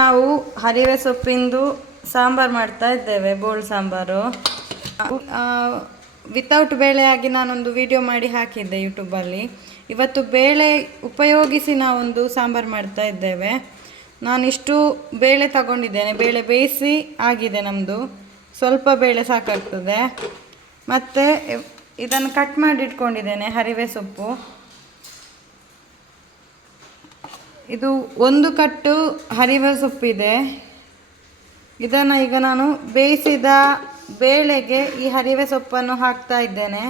ನಾವು ಹರಿವೆ ಸೊಪ್ಪಿಂದು ಸಾಂಬಾರು ಮಾಡ್ತಾ ಇದ್ದೇವೆ, ಬೋಳು ಸಾಂಬಾರು. ವಿತೌಟ್ ಬೇಳೆಯಾಗಿ ನಾನೊಂದು ವಿಡಿಯೋ ಮಾಡಿ ಹಾಕಿದ್ದೆ ಯೂಟ್ಯೂಬಲ್ಲಿ. ಇವತ್ತು ಬೇಳೆ ಉಪಯೋಗಿಸಿ ನಾವೊಂದು ಸಾಂಬಾರು ಮಾಡ್ತಾ ಇದ್ದೇವೆ. ನಾನಿಷ್ಟು ಬೇಳೆ ತಗೊಂಡಿದ್ದೇನೆ, ಬೇಳೆ ಬೇಯಿಸಿ ಆಗಿದೆ ನಮ್ಮದು. ಸ್ವಲ್ಪ ಬೇಳೆ ಸಾಕಾಗ್ತದೆ. ಮತ್ತು ಇದನ್ನು ಕಟ್ ಮಾಡಿ ಇಟ್ಕೊಂಡಿದ್ದೇನೆ, ಹರಿವೆ ಸೊಪ್ಪು. ಇದು ಒಂದು ಕಟ್ಟು ಹರಿವೆ ಸೊಪ್ಪಿದೆ. ಇದನ್ನು ಈಗ ನಾನು ಬೇಯಿಸಿದ ಬೇಳೆಗೆ ಈ ಹರಿವೆ ಸೊಪ್ಪನ್ನು ಹಾಕ್ತಾ ಇದ್ದೇನೆ.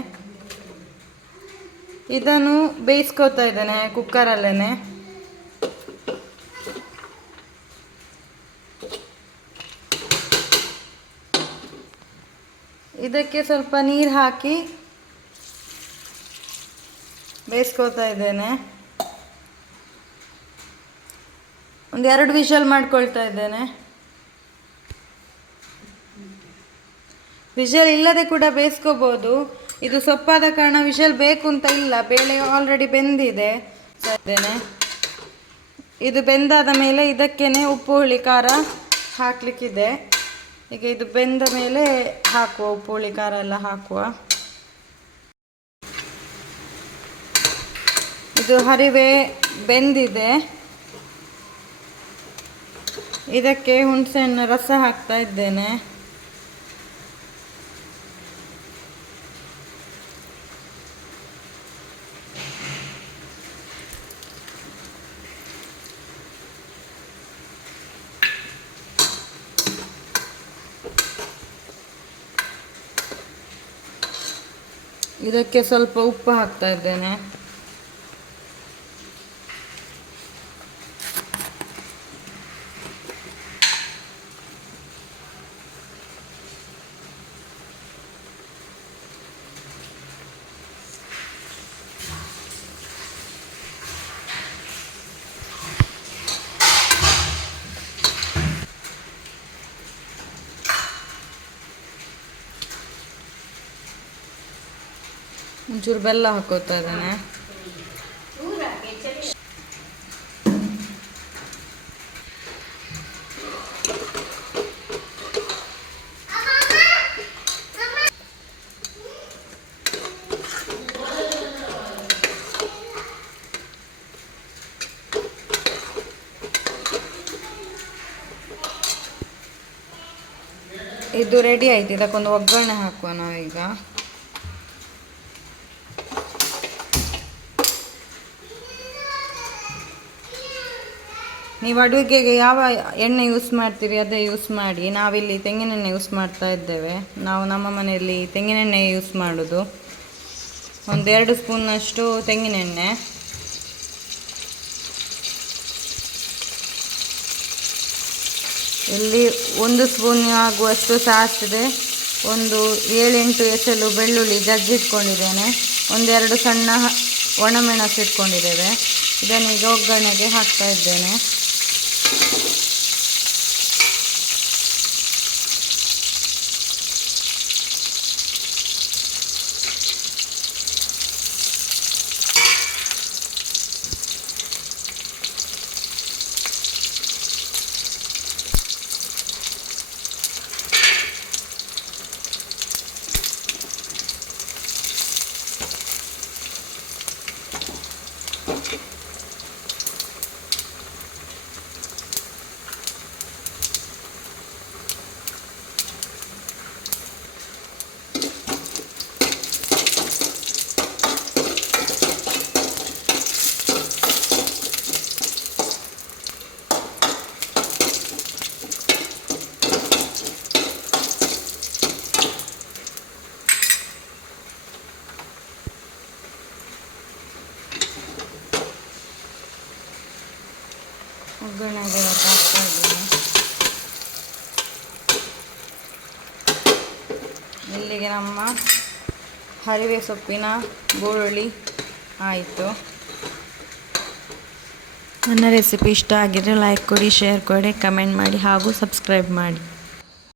ಇದನ್ನು ಬೇಯಿಸ್ಕೊತಾ ಇದ್ದೇನೆ ಕುಕ್ಕರಲ್ಲೇ. ಇದಕ್ಕೆ ಸ್ವಲ್ಪ ನೀರು ಹಾಕಿ ಬೇಯಿಸ್ಕೊತಾ ಇದ್ದೇನೆ. ಒಂದು 2 ವಿಷಲ್ ಮಾಡ್ಕೊಳ್ತಾ ಇದ್ದೇನೆ. ವಿಷಲ್ ಇಲ್ಲದೆ ಕೂಡ ಬೇಯಿಸ್ಕೋಬೋದು. ಇದು ಸೊಪ್ಪಾದ ಕಾರಣ ವಿಷಲ್ ಬೇಕು ಅಂತ ಇಲ್ಲ, ಬೇಳೆ ಆಲ್ರೆಡಿ ಬೆಂದಿದೆ. ಇದು ಬೆಂದಾದ ಮೇಲೆ ಇದಕ್ಕೇನೆ ಉಪ್ಪು ಹುಳಿ ಖಾರ ಹಾಕಲಿಕ್ಕಿದೆ. ಈಗ ಇದು ಬೆಂದ ಮೇಲೆ ಹಾಕುವ, ಉಪ್ಪು ಹುಳಿ ಖಾರ ಎಲ್ಲ ಹಾಕುವ. ಇದು ಹರಿವೆ ಬೆಂದಿದೆ. ಇದಕ್ಕೆ ಹುಣಸೆಹಣ್ಣು ರಸ ಹಾಕ್ತಾ ಇದ್ದೇನೆ. ಇದಕ್ಕೆ ಸ್ವಲ್ಪ ಉಪ್ಪು ಹಾಕ್ತಾ ಇದ್ದೇನೆ. ಒಂಚೂರು ಬೆಲ್ಲ ಹಾಕೋತಾ ಇದ್ದೇನೆ. ಇದು ರೆಡಿ ಆಯ್ತು. ಇದಕ್ಕೊಂದು ಒಗ್ಗರಣೆ ಹಾಕುವ ನಾವೀಗ. ನೀವು ಅಡುಗೆಗೆ ಯಾವ ಎಣ್ಣೆ ಯೂಸ್ ಮಾಡ್ತೀರಿ ಅದೇ ಯೂಸ್ ಮಾಡಿ. ನಾವಿಲ್ಲಿ ತೆಂಗಿನೆಣ್ಣೆ ಯೂಸ್ ಮಾಡ್ತಾ ಇದ್ದೇವೆ. ನಾವು ನಮ್ಮ ಮನೆಯಲ್ಲಿ ತೆಂಗಿನೆಣ್ಣೆ ಯೂಸ್ ಮಾಡೋದು. ಒಂದು 2 ಸ್ಪೂನ್ನಷ್ಟು ತೆಂಗಿನೆಣ್ಣೆ. ಇಲ್ಲಿ 1 ಸ್ಪೂನ್ ಆಗುವಷ್ಟು ಸಾಸಿವೆ, ಒಂದು 7-8 ಎಸಳು ಬೆಳ್ಳುಳ್ಳಿ ಜಜ್ಜಿಟ್ಕೊಂಡಿದ್ದೇನೆ, 1-2 ಸಣ್ಣ ಒಣಮೆಣಸು ಇಟ್ಕೊಂಡಿದ್ದೇವೆ. ಇದನ್ನೀಗ ಒಗ್ಗರಣೆಗೆ ಹಾಕ್ತಾ ಇದ್ದೇನೆ. ಒಗ್ಗರಣೆಗೆ ಹಾಕ್ತಾ ಇದ್ದೀನಿ. ಇಲ್ಲಿಗೆ ನಮ್ಮ ಹರಿವೆ ಸೊಪ್ಪಿನ ಬೋಳುಳ್ಳಿ ಆಯಿತು. ನನ್ನ ರೆಸಿಪಿ ಇಷ್ಟ ಆಗಿದ್ರೆ ಲೈಕ್ ಕೊಡಿ, ಶೇರ್ ಕೊಡಿ, ಕಮೆಂಟ್ ಮಾಡಿ ಹಾಗೂ ಸಬ್ಸ್ಕ್ರೈಬ್ ಮಾಡಿ.